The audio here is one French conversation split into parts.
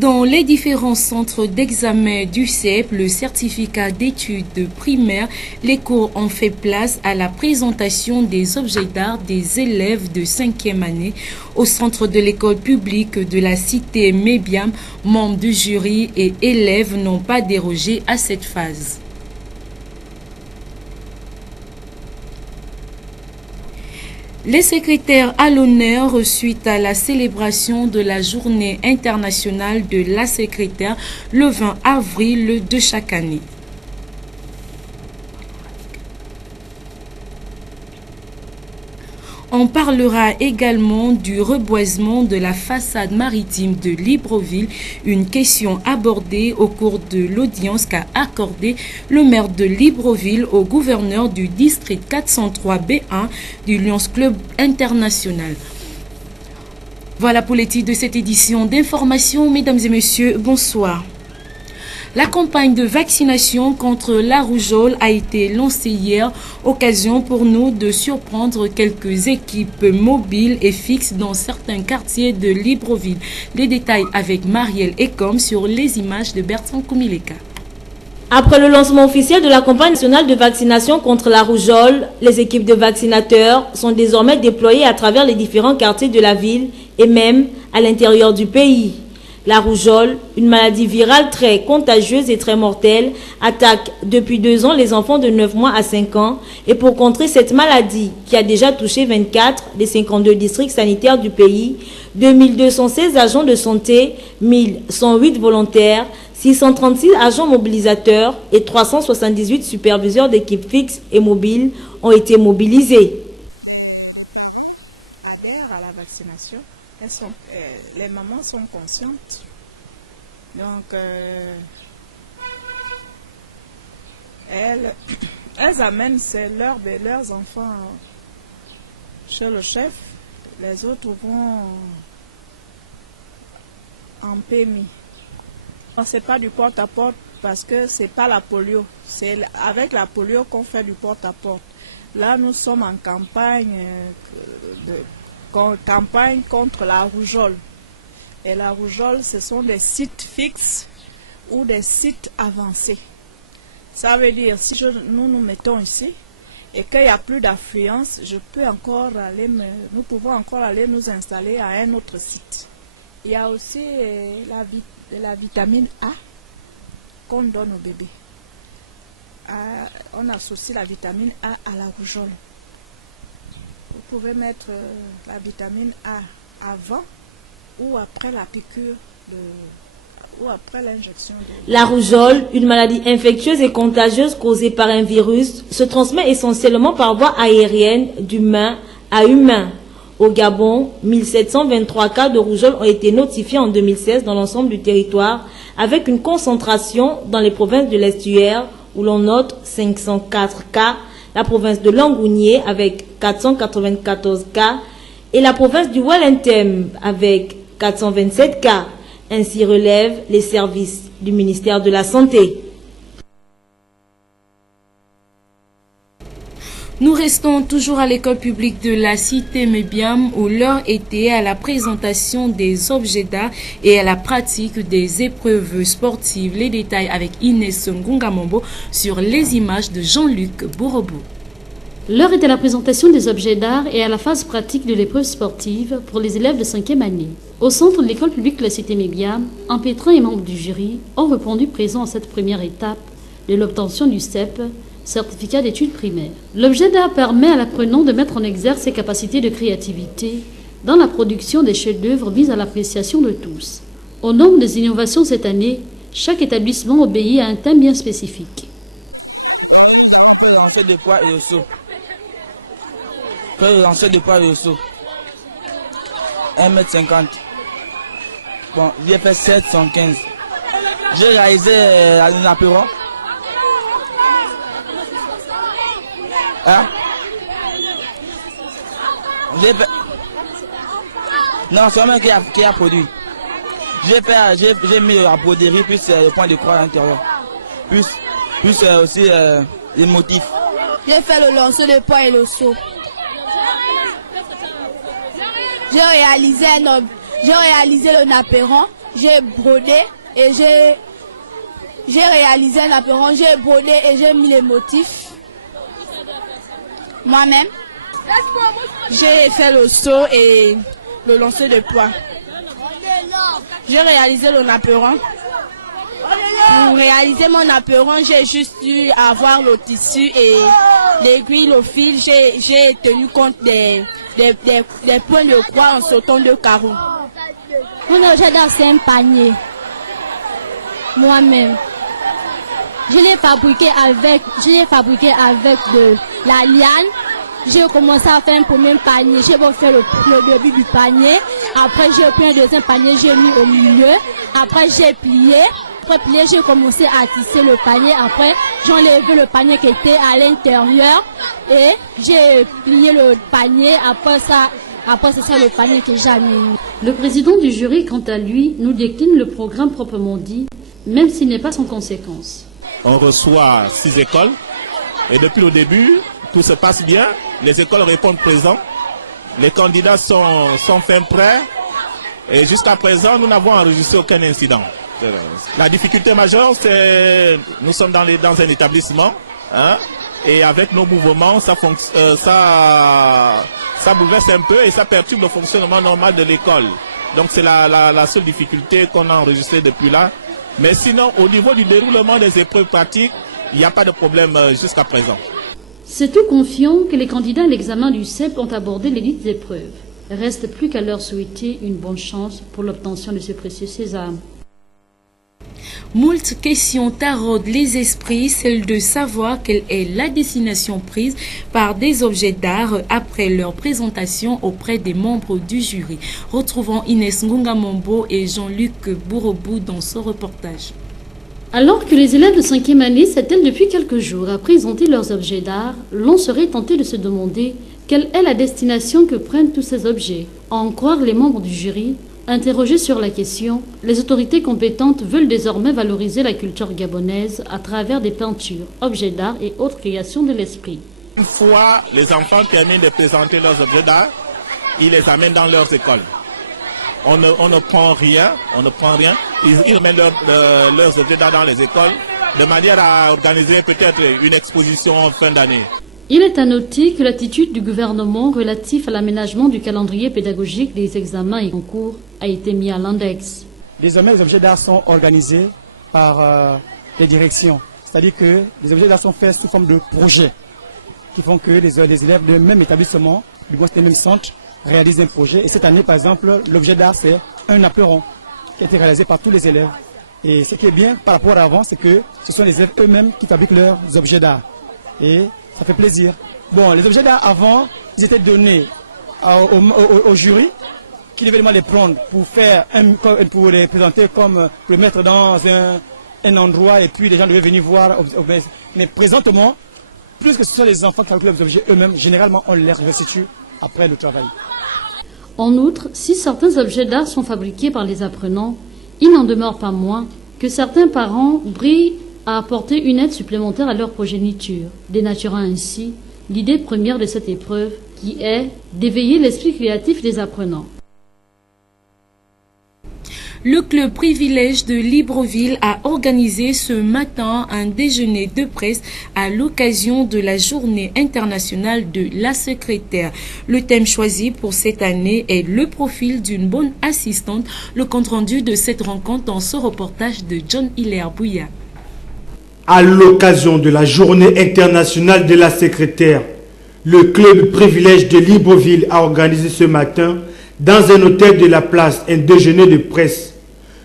Dans les différents centres d'examen du CEP, le certificat d'études primaires, les cours ont fait place à la présentation des objets d'art des élèves de 5e année au centre de l'école publique de la cité Mébiam. Membres du jury et élèves n'ont pas dérogé à cette phase. Les secrétaires à l'honneur suite à la célébration de la journée internationale de la secrétaire le 20 avril de chaque année. On parlera également du reboisement de la façade maritime de Libreville, une question abordée au cours de l'audience qu'a accordée le maire de Libreville au gouverneur du district 403B1 du Lions Club International. Voilà pour les titres de cette édition d'information. Mesdames et messieurs, bonsoir. La campagne de vaccination contre la rougeole a été lancée hier, occasion pour nous de surprendre quelques équipes mobiles et fixes dans certains quartiers de Libreville. Les détails avec Marielle Ecom sur les images de Bertrand Koumileka. Après le lancement officiel de la campagne nationale de vaccination contre la rougeole, les équipes de vaccinateurs sont désormais déployées à travers les différents quartiers de la ville et même à l'intérieur du pays. La rougeole, une maladie virale très contagieuse et très mortelle, attaque depuis 2 ans les enfants de 9 mois à 5 ans. Et pour contrer cette maladie qui a déjà touché 24 des 52 districts sanitaires du pays, 2216 agents de santé, 1108 volontaires, 636 agents mobilisateurs et 378 superviseurs d'équipes fixes et mobiles ont été mobilisés. Adhèrent à la vaccination. Les mamans sont conscientes, donc elles amènent leurs enfants chez le chef, les autres vont en PMI. Ce n'est pas du porte-à-porte parce que ce n'est pas la polio, c'est avec la polio qu'on fait du porte-à-porte. Là, nous sommes en campagne contre la rougeole. Et la rougeole, ce sont des sites fixes ou des sites avancés. Ça veut dire, si nous nous mettons ici et qu'il n'y a plus d'affluence, nous pouvons encore aller nous installer à un autre site. Il y a aussi la vitamine A qu'on donne au bébé. On associe la vitamine A à la rougeole. Vous pouvez mettre la vitamine A avant ou après la piqûre ou après l'injection. La rougeole, une maladie infectieuse et contagieuse causée par un virus, se transmet essentiellement par voie aérienne d'humain à humain. Au Gabon, 1723 cas de rougeole ont été notifiés en 2016 dans l'ensemble du territoire, avec une concentration dans les provinces de l'estuaire où l'on note 504 cas, la province de Langounier avec 494 cas et la province du Wellington avec 427 cas. Ainsi relèvent les services du ministère de la Santé. Nous restons toujours à l'école publique de la cité Mébiam où l'heure était à la présentation des objets d'art et à la pratique des épreuves sportives. Les détails avec Inès Ngungamombo sur les images de Jean-Luc Bourobou. L'heure est à la présentation des objets d'art et à la phase pratique de l'épreuve sportive pour les élèves de 5e année. Au centre de l'école publique de la cité Mébiam, un pétrin et membres du jury ont répondu présents à cette première étape de l'obtention du CEP, certificat d'études primaires. L'objet d'art permet à l'apprenant de mettre en exergue ses capacités de créativité dans la production des chefs-d'œuvre mis à l'appréciation de tous. Au nombre des innovations cette année, chaque établissement obéit à un thème bien spécifique. Lancer de poids et au saut. Lancer de poids et au saut. 1m50. Bon, j'ai fait 715. J'ai réalisé un apéro. Hein? Non, c'est moi qui a produit. J'ai mis la broderie plus le point de croix à l'intérieur. Plus aussi les motifs. J'ai fait le lancer de poids et le saut. J'ai réalisé le napéron j'ai brodé et j'ai réalisé un apéron, j'ai brodé et j'ai mis les motifs moi-même. J'ai fait le saut et le lancer de poids. J'ai réalisé le apéron. Pour réaliser mon apéron, j'ai juste dû avoir le tissu et l'aiguille, le fil. J'ai tenu compte des points de croix en sautant de carreaux. Mon objet d'art, c'est un panier. Moi-même. Je l'ai fabriqué avec de la liane. J'ai commencé à faire un premier panier. J'ai fait le début du panier. Après, j'ai pris un deuxième panier, j'ai mis au milieu. Après, j'ai plié. Après plié, j'ai commencé à tisser le panier. Après, j'ai enlevé le panier qui était à l'intérieur. Et j'ai plié le panier. Après, c'est ça le panier que j'ai mis. Le président du jury, quant à lui, nous décline le programme proprement dit, même s'il n'est pas sans conséquence. On reçoit 6 écoles. Et depuis le début, tout se passe bien. Les écoles répondent présents. Les candidats sont fin prêts. Et jusqu'à présent, nous n'avons enregistré aucun incident. La difficulté majeure, c'est nous sommes dans un établissement. Hein, et avec nos mouvements, ça bouleverse un peu et ça perturbe le fonctionnement normal de l'école. Donc c'est la seule difficulté qu'on a enregistrée depuis là. Mais sinon, au niveau du déroulement des épreuves pratiques, il n'y a pas de problème jusqu'à présent. C'est tout confiant que les candidats à l'examen du CEP ont abordé les dites épreuves. Reste plus qu'à leur souhaiter une bonne chance pour l'obtention de ce précieux sésame. Moult questions taraudent les esprits, celle de savoir quelle est la destination prise par des objets d'art après leur présentation auprès des membres du jury. Retrouvons Inès Ngungamombo et Jean-Luc Bourobou dans ce reportage. Alors que les élèves de 5e année s'attellent depuis quelques jours à présenter leurs objets d'art, l'on serait tenté de se demander quelle est la destination que prennent tous ces objets. À en croire les membres du jury, interrogés sur la question, les autorités compétentes veulent désormais valoriser la culture gabonaise à travers des peintures, objets d'art et autres créations de l'esprit. Une fois les enfants terminent de présenter leurs objets d'art, ils les amènent dans leurs écoles. On ne prend rien. Ils remettent leurs objets d'art dans les écoles de manière à organiser peut-être une exposition en fin d'année. Il est à noter que l'attitude du gouvernement relative à l'aménagement du calendrier pédagogique des examens et concours a été mis à l'index. Désormais, les objets d'art sont organisés par les directions. C'est-à-dire que les objets d'art sont faits sous forme de projets qui font que les élèves du même établissement, du même centre, réalisent un projet. Et cette année, par exemple, l'objet d'art, c'est un apéron qui a été réalisé par tous les élèves. Et ce qui est bien par rapport à avant, c'est que ce sont les élèves eux-mêmes qui fabriquent leurs objets d'art. Et ça fait plaisir. Bon, les objets d'art avant, ils étaient donnés au jury qui devait les prendre pour les présenter comme pour les mettre dans un endroit et puis les gens devaient venir voir. Mais présentement, plus que ce sont les enfants qui fabriquent leurs objets eux-mêmes, généralement on les restitue après le travail. En outre, si certains objets d'art sont fabriqués par les apprenants, il n'en demeure pas moins que certains parents brillent à apporter une aide supplémentaire à leur progéniture, dénaturant ainsi l'idée première de cette épreuve qui est d'éveiller l'esprit créatif des apprenants. Le club Privilège de Libreville a organisé ce matin un déjeuner de presse à l'occasion de la journée internationale de la secrétaire. Le thème choisi pour cette année est le profil d'une bonne assistante. Le compte-rendu de cette rencontre dans ce reportage de John Hilaire Bouya. À l'occasion de la journée internationale de la secrétaire, le club Privilège de Libreville a organisé ce matin dans un hôtel de la place un déjeuner de presse.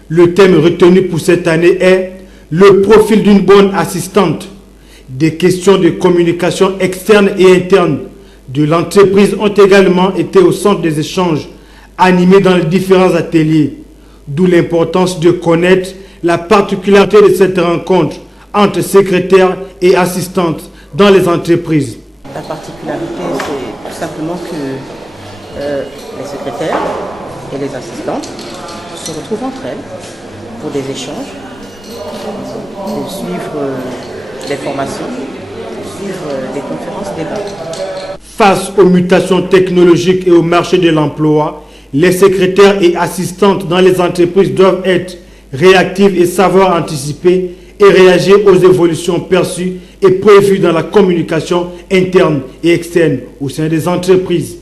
Le thème retenu pour cette année est le profil d'une bonne assistante. Des questions de communication externe et interne de l'entreprise ont également été au centre des échanges animés dans les différents ateliers, d'où l'importance de connaître la particularité de cette rencontre entre secrétaires et assistantes dans les entreprises. La particularité, c'est tout simplement que les secrétaires et les assistantes se retrouvent entre elles pour des échanges, pour suivre des formations, pour suivre des conférences, débats. Face aux mutations technologiques et au marché de l'emploi, Les secrétaires et assistantes dans les entreprises doivent être réactives et savoir anticiper et réagir aux évolutions perçues et prévues dans la communication interne et externe au sein des entreprises.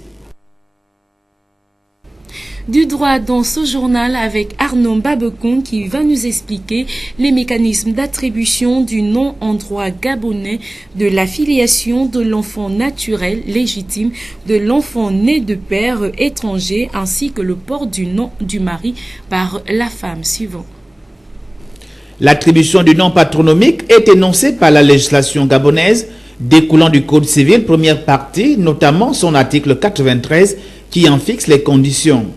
Du droit dans ce journal avec Arnaud Babekon qui va nous expliquer les mécanismes d'attribution du nom en droit gabonais de la filiation de l'enfant naturel légitime de l'enfant né de père étranger ainsi que le port du nom du mari par la femme suivante. L'attribution du nom patronymique est énoncée par la législation gabonaise découlant du Code civil, première partie, notamment son article 93 qui en fixe les conditions.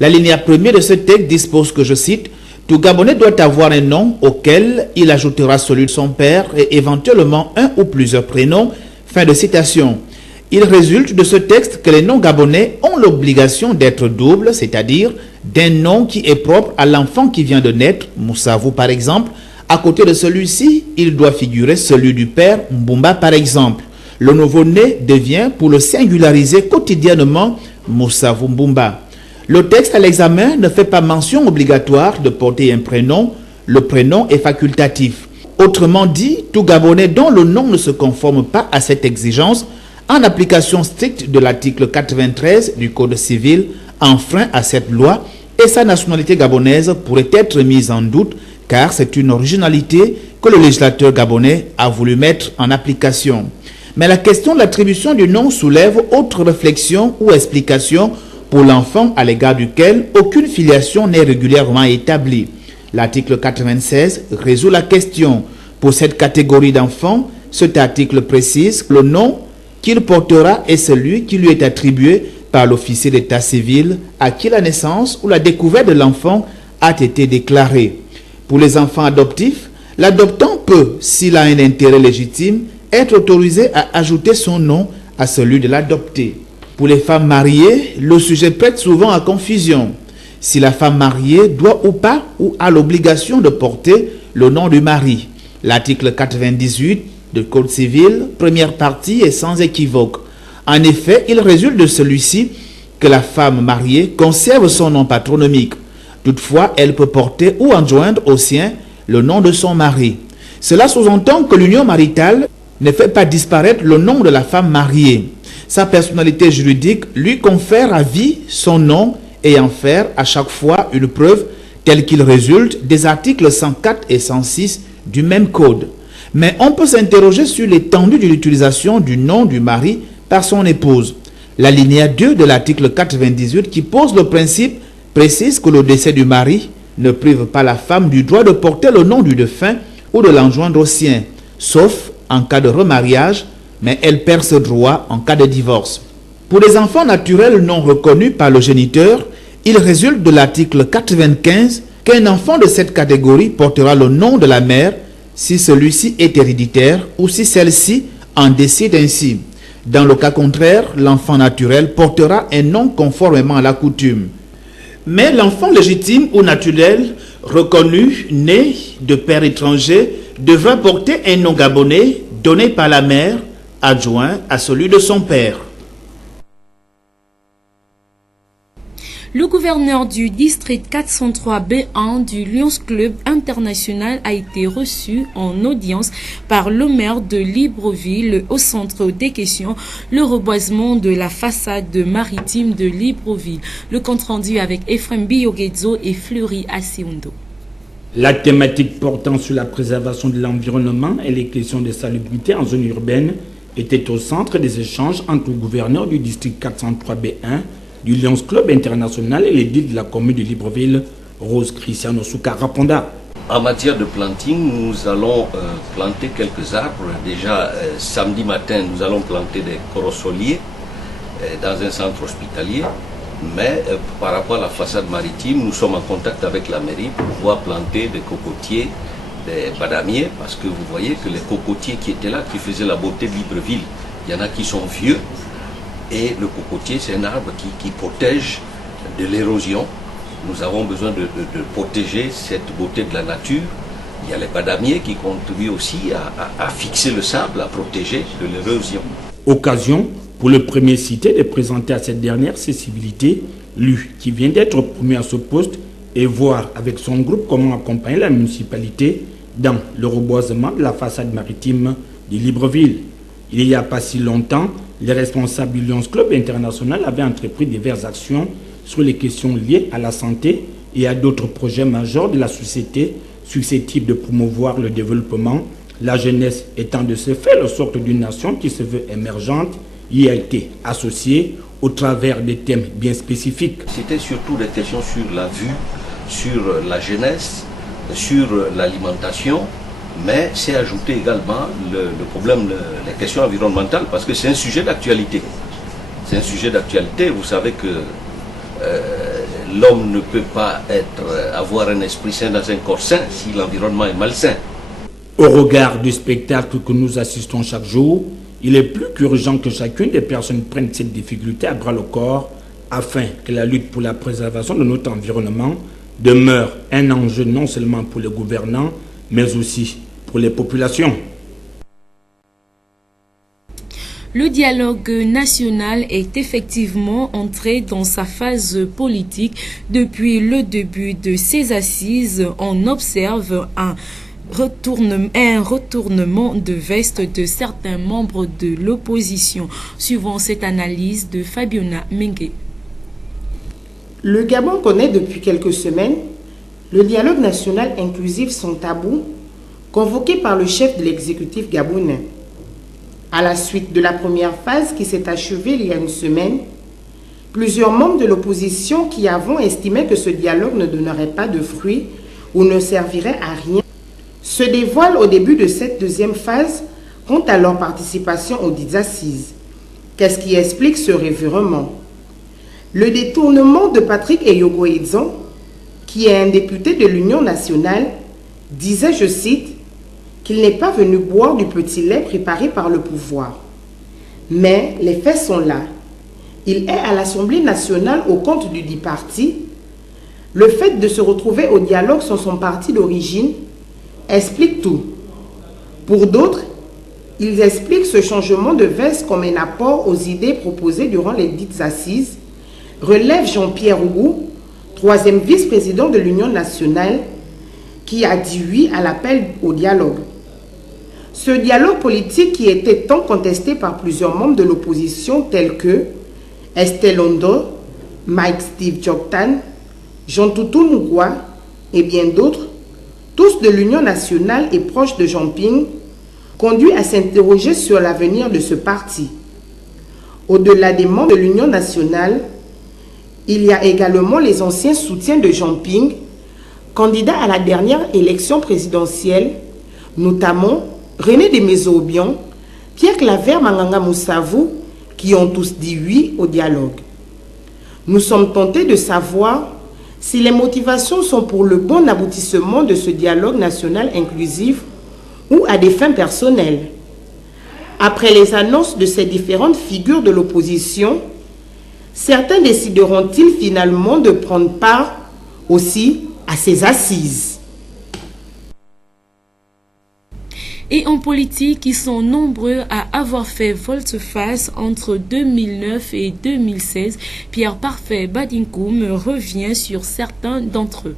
L'alinéa premier de ce texte dispose que, je cite, « Tout Gabonais doit avoir un nom auquel il ajoutera celui de son père et éventuellement un ou plusieurs prénoms. » Fin de citation. Il résulte de ce texte que les noms gabonais ont l'obligation d'être doubles, c'est-à-dire d'un nom qui est propre à l'enfant qui vient de naître, Moussavou par exemple. À côté de celui-ci, il doit figurer celui du père, Mbumba par exemple. Le nouveau-né devient, pour le singulariser quotidiennement, Moussavou Mbumba. Le texte à l'examen ne fait pas mention obligatoire de porter un prénom. Le prénom est facultatif. Autrement dit, tout Gabonais dont le nom ne se conforme pas à cette exigence, en application stricte de l'article 93 du Code civil, enfreint à cette loi et sa nationalité gabonaise pourrait être mise en doute car c'est une originalité que le législateur gabonais a voulu mettre en application. Mais la question de l'attribution du nom soulève autre réflexion ou explication pour l'enfant à l'égard duquel aucune filiation n'est régulièrement établie. L'article 96 résout la question. Pour cette catégorie d'enfants, cet article précise que le nom qu'il portera est celui qui lui est attribué par l'officier d'état civil à qui la naissance ou la découverte de l'enfant a été déclarée. Pour les enfants adoptifs, l'adoptant peut, s'il a un intérêt légitime, être autorisé à ajouter son nom à celui de l'adopté. Pour les femmes mariées, le sujet prête souvent à confusion. Si la femme mariée doit ou pas ou a l'obligation de porter le nom du mari. L'article 98 du Code civil, première partie, est sans équivoque. En effet, il résulte de celui-ci que la femme mariée conserve son nom patronymique. Toutefois, elle peut porter ou enjoindre au sien le nom de son mari. Cela sous-entend que l'union maritale ne fait pas disparaître le nom de la femme mariée. Sa personnalité juridique lui confère à vie son nom et en faire à chaque fois une preuve telle qu'il résulte des articles 104 et 106 du même code. Mais on peut s'interroger sur l'étendue de l'utilisation du nom du mari par son épouse. L'alinéa 2 de l'article 98 qui pose le principe précise que le décès du mari ne prive pas la femme du droit de porter le nom du défunt ou de l'enjoindre au sien, sauf en cas de remariage, mais elle perd ce droit en cas de divorce. Pour les enfants naturels non reconnus par le géniteur, il résulte de l'article 95 qu'un enfant de cette catégorie portera le nom de la mère si celui-ci est héréditaire ou si celle-ci en décide ainsi. Dans le cas contraire, l'enfant naturel portera un nom conformément à la coutume. Mais l'enfant légitime ou naturel, reconnu, né de père étranger, devra porter un nom gabonais donné par la mère, adjoint à celui de son père. Le gouverneur du district 403B1 du Lions Club International a été reçu en audience par le maire de Libreville au centre des questions, le reboisement de la façade maritime de Libreville. Le compte rendu avec Ephraim Biyogedzo et Fleury Asiundo. La thématique portant sur la préservation de l'environnement et les questions de salubrité en zone urbaine était au centre des échanges entre le gouverneur du district 403B1 du Lions Club International et l'édile de la commune de Libreville, Rose Cristiano Souka-Raponda. En matière de planting, nous allons planter quelques arbres. Déjà, samedi matin, nous allons planter des corosoliers dans un centre hospitalier. Mais par rapport à la façade maritime, nous sommes en contact avec la mairie pour pouvoir planter des cocotiers, des badamiers, parce que vous voyez que les cocotiers qui étaient là, qui faisaient la beauté de Libreville, il y en a qui sont vieux. Et le cocotier, c'est un arbre qui protège de l'érosion. Nous avons besoin de protéger cette beauté de la nature. Il y a les badamiers qui contribuent aussi à fixer le sable, à protéger de l'érosion. Occasion pour le premier cité de présenter à cette dernière sensibilité Lui, qui vient d'être promu à ce poste, et voir avec son groupe comment accompagner la municipalité dans le reboisement de la façade maritime de Libreville. Il n'y a pas si longtemps, les responsables du Lions Club International avaient entrepris diverses actions sur les questions liées à la santé et à d'autres projets majeurs de la société susceptibles de promouvoir le développement, la jeunesse étant de ce fait la sorte d'une nation qui se veut émergente, y a été associée au travers des thèmes bien spécifiques. C'était surtout des questions sur la vue, sur la jeunesse, sur l'alimentation, mais c'est ajouté également le problème, les questions environnementales, parce que c'est un sujet d'actualité. C'est un sujet d'actualité. Vous savez que l'homme ne peut pas avoir un esprit sain dans un corps sain si l'environnement est malsain. Au regard du spectacle que nous assistons chaque jour, il est plus qu'urgent que chacune des personnes prenne cette difficulté à bras le corps afin que la lutte pour la préservation de notre environnement demeure un enjeu non seulement pour les gouvernants, mais aussi pour les populations. Le dialogue national est effectivement entré dans sa phase politique. Depuis le début de ces assises, on observe un retournement de veste de certains membres de l'opposition, suivant cette analyse de Fabiona Mengue. Le Gabon connaît depuis quelques semaines le dialogue national inclusif sans tabou, convoqué par le chef de l'exécutif gabonais. À la suite de la première phase qui s'est achevée il y a une semaine, plusieurs membres de l'opposition qui avons estimé que ce dialogue ne donnerait pas de fruits ou ne servirait à rien se dévoilent au début de cette deuxième phase quant à leur participation aux dites assises. Qu'est-ce qui explique ce revirement? Le détournement de Patrick Eyogo-Edzon, qui est un député de l'Union nationale, disait, je cite, qu'il n'est pas venu boire du petit lait préparé par le pouvoir. Mais les faits sont là. Il est à l'Assemblée nationale au compte du dit parti. Le fait de se retrouver au dialogue sans son parti d'origine explique tout. Pour d'autres, ils expliquent ce changement de veste comme un apport aux idées proposées durant les dites assises, relève Jean-Pierre Roux, troisième vice-président de l'Union nationale, qui a dit oui à l'appel au dialogue. Ce dialogue politique qui était tant contesté par plusieurs membres de l'opposition tels que Estelle Ondo, Mike Steve Joktan, Jean Toutou Mugwa et bien d'autres, tous de l'Union nationale et proches de Jean Ping, conduit à s'interroger sur l'avenir de ce parti. Au-delà des membres de l'Union nationale, il y a également les anciens soutiens de Jean Ping, candidats à la dernière élection présidentielle, notamment René Desmaisons-Obiang, Pierre Claver Manganga Moussavou, qui ont tous dit oui au dialogue. Nous sommes tentés de savoir si les motivations sont pour le bon aboutissement de ce dialogue national inclusif ou à des fins personnelles. Après les annonces de ces différentes figures de l'opposition, certains décideront-ils finalement de prendre part aussi à ces assises? Et en politique, ils sont nombreux à avoir fait volte-face entre 2009 et 2016. Pierre Parfait Badinkoum revient sur certains d'entre eux.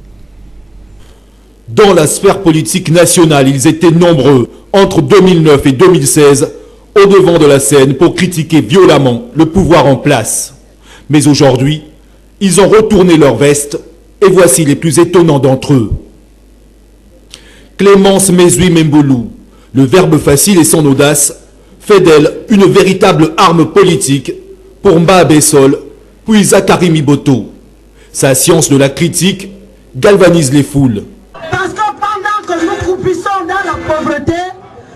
Dans la sphère politique nationale, ils étaient nombreux entre 2009 et 2016 au devant de la scène pour critiquer violemment le pouvoir en place. Mais aujourd'hui, ils ont retourné leur veste et voici les plus étonnants d'entre eux. Clémence Mesui Memboulou, le verbe facile et son audace, fait d'elle une véritable arme politique pour Mba Bessol, puis Zachary Miboto. Sa science de la critique galvanise les foules. Parce que pendant que nous croupissons dans la pauvreté,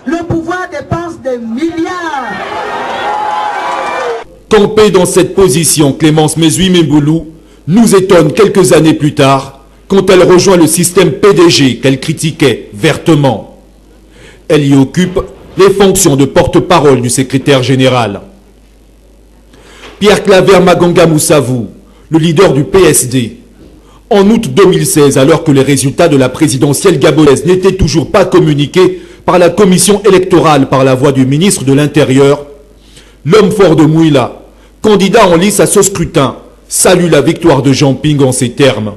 le pouvoir dépense des milliards. Campée dans cette position, Clémence Mesui Memboulou nous étonne quelques années plus tard quand elle rejoint le système PDG qu'elle critiquait vertement. Elle y occupe les fonctions de porte-parole du secrétaire général. Pierre Claver Maganga Moussavou, le leader du PSD. En août 2016, alors que les résultats de la présidentielle gabonaise n'étaient toujours pas communiqués par la commission électorale par la voix du ministre de l'Intérieur, l'homme fort de Mouila, candidat en lice à ce scrutin, salue la victoire de Jean Ping en ces termes.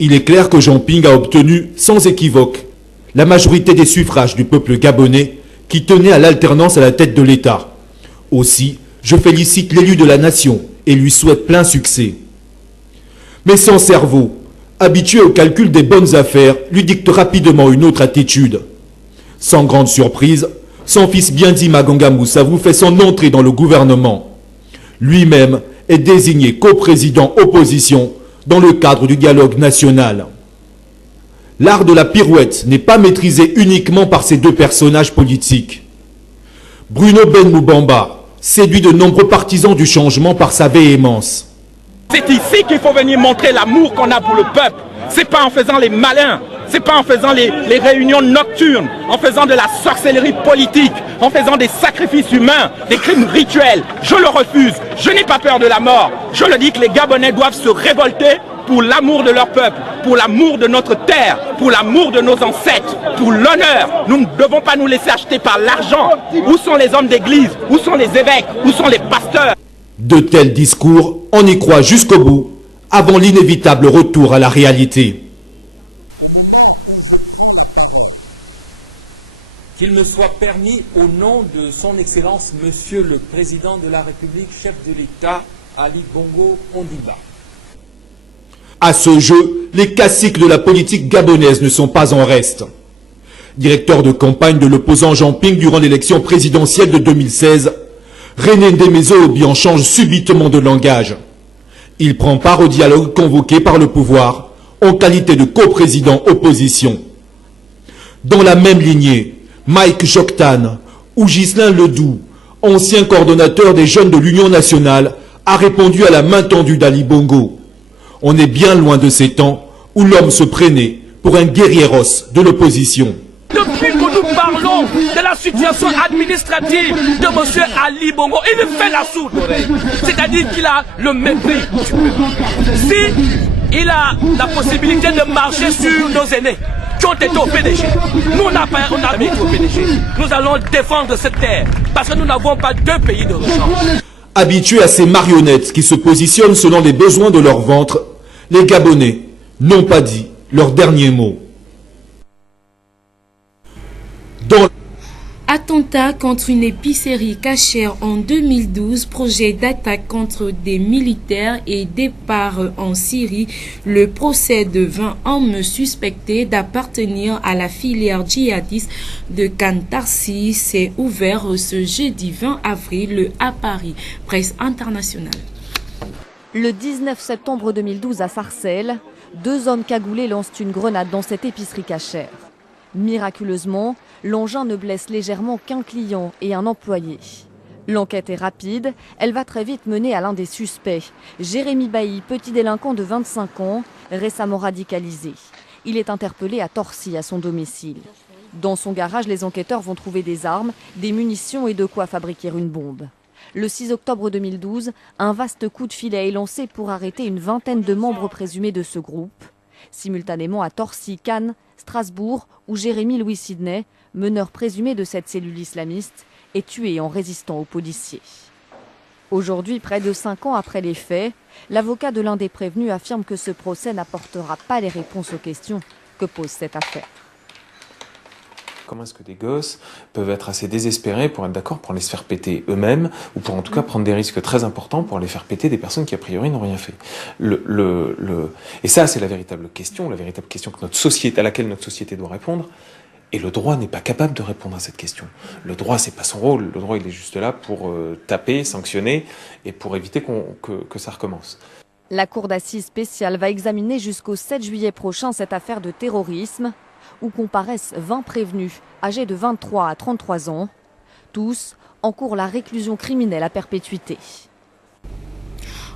Il est clair que Jean Ping a obtenu, sans équivoque, la majorité des suffrages du peuple gabonais qui tenait à l'alternance à la tête de l'État. Aussi, je félicite l'élu de la nation et lui souhaite plein succès. Mais son cerveau, habitué au calcul des bonnes affaires, lui dicte rapidement une autre attitude. Sans grande surprise, son fils Biandi Maganga Moussavou fait son entrée dans le gouvernement. Lui-même est désigné coprésident opposition dans le cadre du dialogue national. L'art de la pirouette n'est pas maîtrisé uniquement par ces deux personnages politiques. Bruno Ben Moubamba séduit de nombreux partisans du changement par sa véhémence. C'est ici qu'il faut venir montrer l'amour qu'on a pour le peuple. C'est pas en faisant les malins, c'est pas en faisant les réunions nocturnes, en faisant de la sorcellerie politique, en faisant des sacrifices humains, des crimes rituels. Je le refuse, je n'ai pas peur de la mort. Je le dis que les Gabonais doivent se révolter pour l'amour de leur peuple, pour l'amour de notre terre, pour l'amour de nos ancêtres, pour l'honneur. Nous ne devons pas nous laisser acheter par l'argent. Où sont les hommes d'église? Où sont les évêques? Où sont les pasteurs? De tels discours, on y croit jusqu'au bout, avant l'inévitable retour à la réalité. Qu'il me soit permis, au nom de son Excellence, Monsieur le Président de la République, chef de l'État, Ali Bongo Ondimba. À ce jeu, les classiques de la politique gabonaise ne sont pas en reste. Directeur de campagne de l'opposant Jean Ping durant l'élection présidentielle de 2016, René Ndemezo Obiang change subitement de langage. Il prend part au dialogue convoqué par le pouvoir en qualité de coprésident opposition. Dans la même lignée, Mike Joktan ou Ghislain Ledoux, ancien coordonnateur des jeunes de l'Union nationale, a répondu à la main tendue d'Ali Bongo. On est bien loin de ces temps où l'homme se prenait pour un guerrieros de l'opposition. Depuis que nous parlons de la situation administrative de M. Ali Bongo, il nous fait la sourde oreille. C'est-à-dire qu'il a le mépris du peuple. Si il a la possibilité de marcher sur nos aînés qui ont été au PDG, nous on n'a pas été au PDG. Nous allons défendre cette terre parce que nous n'avons pas deux pays de rechange. Habitués à ces marionnettes qui se positionnent selon les besoins de leur ventre, les Gabonais n'ont pas dit leur dernier mot. Attentat contre une épicerie cachère en 2012, projet d'attaque contre des militaires et départ en Syrie. Le procès de 20 hommes suspectés d'appartenir à la filière djihadiste de Kantarsi s'est ouvert ce jeudi 20 avril à Paris. Presse internationale. Le 19 septembre 2012 à Sarcelles, 2 hommes cagoulés lancent une grenade dans cette épicerie cachère. Miraculeusement, l'engin ne blesse légèrement qu'un client et un employé. L'enquête est rapide, elle va très vite mener à l'un des suspects, Jérémy Bailly, petit délinquant de 25 ans, récemment radicalisé. Il est interpellé à Torcy, à son domicile. Dans son garage, les enquêteurs vont trouver des armes, des munitions et de quoi fabriquer une bombe. Le 6 octobre 2012, un vaste coup de filet est lancé pour arrêter une vingtaine de membres présumés de ce groupe. Simultanément à Torcy, Cannes, Strasbourg, où Jérémy Louis Sidney, meneur présumé de cette cellule islamiste, est tué en résistant aux policiers. Aujourd'hui, près de 5 ans après les faits, l'avocat de l'un des prévenus affirme que ce procès n'apportera pas les réponses aux questions que pose cette affaire. Comment est-ce que des gosses peuvent être assez désespérés pour être d'accord pour les se faire péter eux-mêmes, ou pour en tout cas prendre des risques très importants pour les faire péter des personnes qui a priori n'ont rien fait. Et ça, c'est la véritable question que notre société, à laquelle notre société doit répondre. Et le droit n'est pas capable de répondre à cette question. Le droit, c'est pas son rôle. Le droit, il est juste là pour taper, sanctionner et pour éviter que ça recommence. La cour d'assises spéciale va examiner jusqu'au 7 juillet prochain cette affaire de terrorisme, où comparaissent 20 prévenus âgés de 23 à 33 ans. Tous encourent la réclusion criminelle à perpétuité.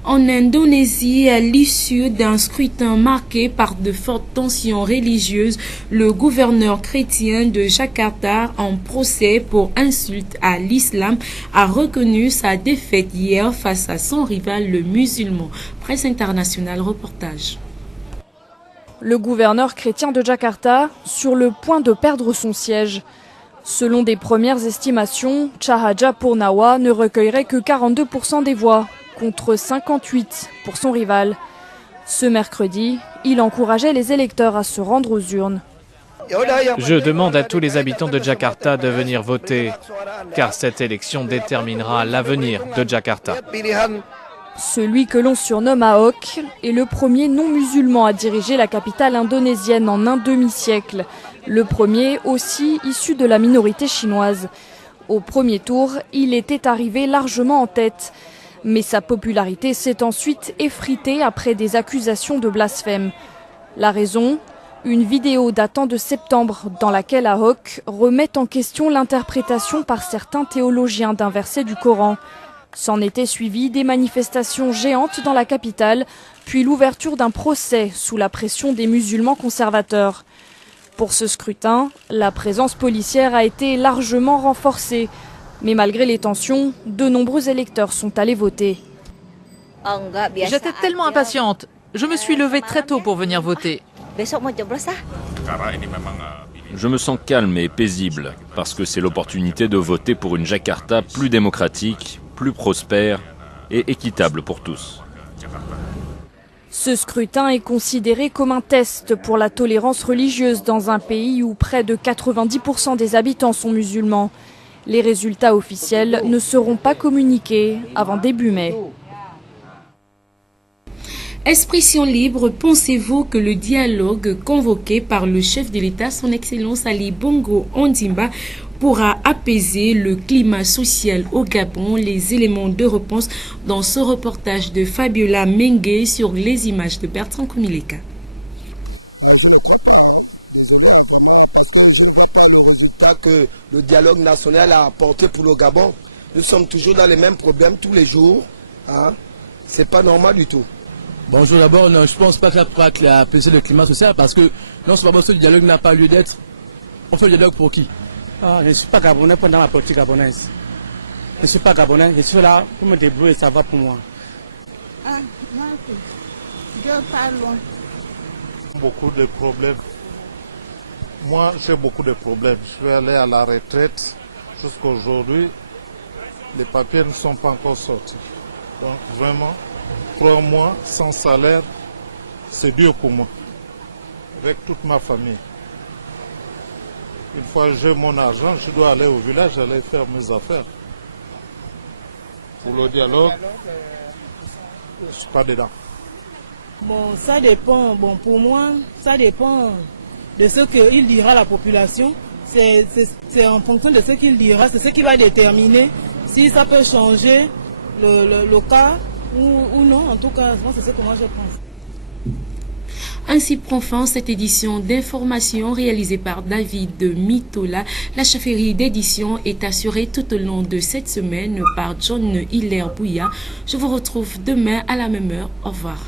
En Indonésie, à l'issue d'un scrutin marqué par de fortes tensions religieuses, le gouverneur chrétien de Jakarta, en procès pour insulte à l'islam, a reconnu sa défaite hier face à son rival le musulman. Presse internationale, reportage. Le gouverneur chrétien de Jakarta, sur le point de perdre son siège. Selon des premières estimations, Tjahaja Purnawa ne recueillerait que 42% des voix, contre 58 pour son rival. Ce mercredi, il encourageait les électeurs à se rendre aux urnes. Je demande à tous les habitants de Jakarta de venir voter, car cette élection déterminera l'avenir de Jakarta. Celui que l'on surnomme Ahok est le premier non-musulman à diriger la capitale indonésienne en un demi-siècle. Le premier aussi issu de la minorité chinoise. Au premier tour, il était arrivé largement en tête. Mais sa popularité s'est ensuite effritée après des accusations de blasphème. La raison ? Une vidéo datant de septembre dans laquelle Ahok remet en question l'interprétation par certains théologiens d'un verset du Coran. S'en étaient suivies des manifestations géantes dans la capitale, puis l'ouverture d'un procès sous la pression des musulmans conservateurs. Pour ce scrutin, la présence policière a été largement renforcée. Mais malgré les tensions, de nombreux électeurs sont allés voter. J'étais tellement impatiente. Je me suis levée très tôt pour venir voter. Je me sens calme et paisible parce que c'est l'opportunité de voter pour une Jakarta plus démocratique, plus prospère et équitable pour tous. Ce scrutin est considéré comme un test pour la tolérance religieuse dans un pays où près de 90% des habitants sont musulmans. Les résultats officiels ne seront pas communiqués avant début mai. Expression libre, pensez-vous que le dialogue convoqué par le chef de l'État, son Excellence Ali Bongo Ondimba, pourra apaiser le climat social au Gabon? Les éléments de réponse dans ce reportage de Fabiola Mengue sur les images de Bertrand Koumileka. Que le dialogue national a apporté pour le Gabon. Nous sommes toujours dans les mêmes problèmes tous les jours. Hein? C'est pas normal du tout. Bonjour, d'abord, je ne pense pas que ça pourra apaiser le climat social parce que non seulement ce dialogue n'a pas lieu d'être. On fait le dialogue pour qui? Je ne suis pas gabonais pendant la politique gabonaise. Je ne suis pas gabonais, je suis là pour me débrouiller, ça va pour moi. Beaucoup de problèmes. Moi, j'ai beaucoup de problèmes. Je suis allé à la retraite jusqu'à aujourd'hui. Les papiers ne sont pas encore sortis. Donc, vraiment, 3 mois sans salaire, c'est dur pour moi. Avec toute ma famille. Une fois que j'ai mon argent, je dois aller au village, aller faire mes affaires. Pour le dialogue, je ne suis pas dedans. Bon, ça dépend. Bon, pour moi, ça dépend de ce qu'il dira à la population. C'est en fonction de ce qu'il dira, c'est ce qui va déterminer si ça peut changer le cas ou non. En tout cas, c'est ce que moi je pense. Ainsi prend fin cette édition d'information réalisée par David Mitola. La chefferie d'édition est assurée tout au long de cette semaine par John Hiller Bouya. Je vous retrouve demain à la même heure. Au revoir.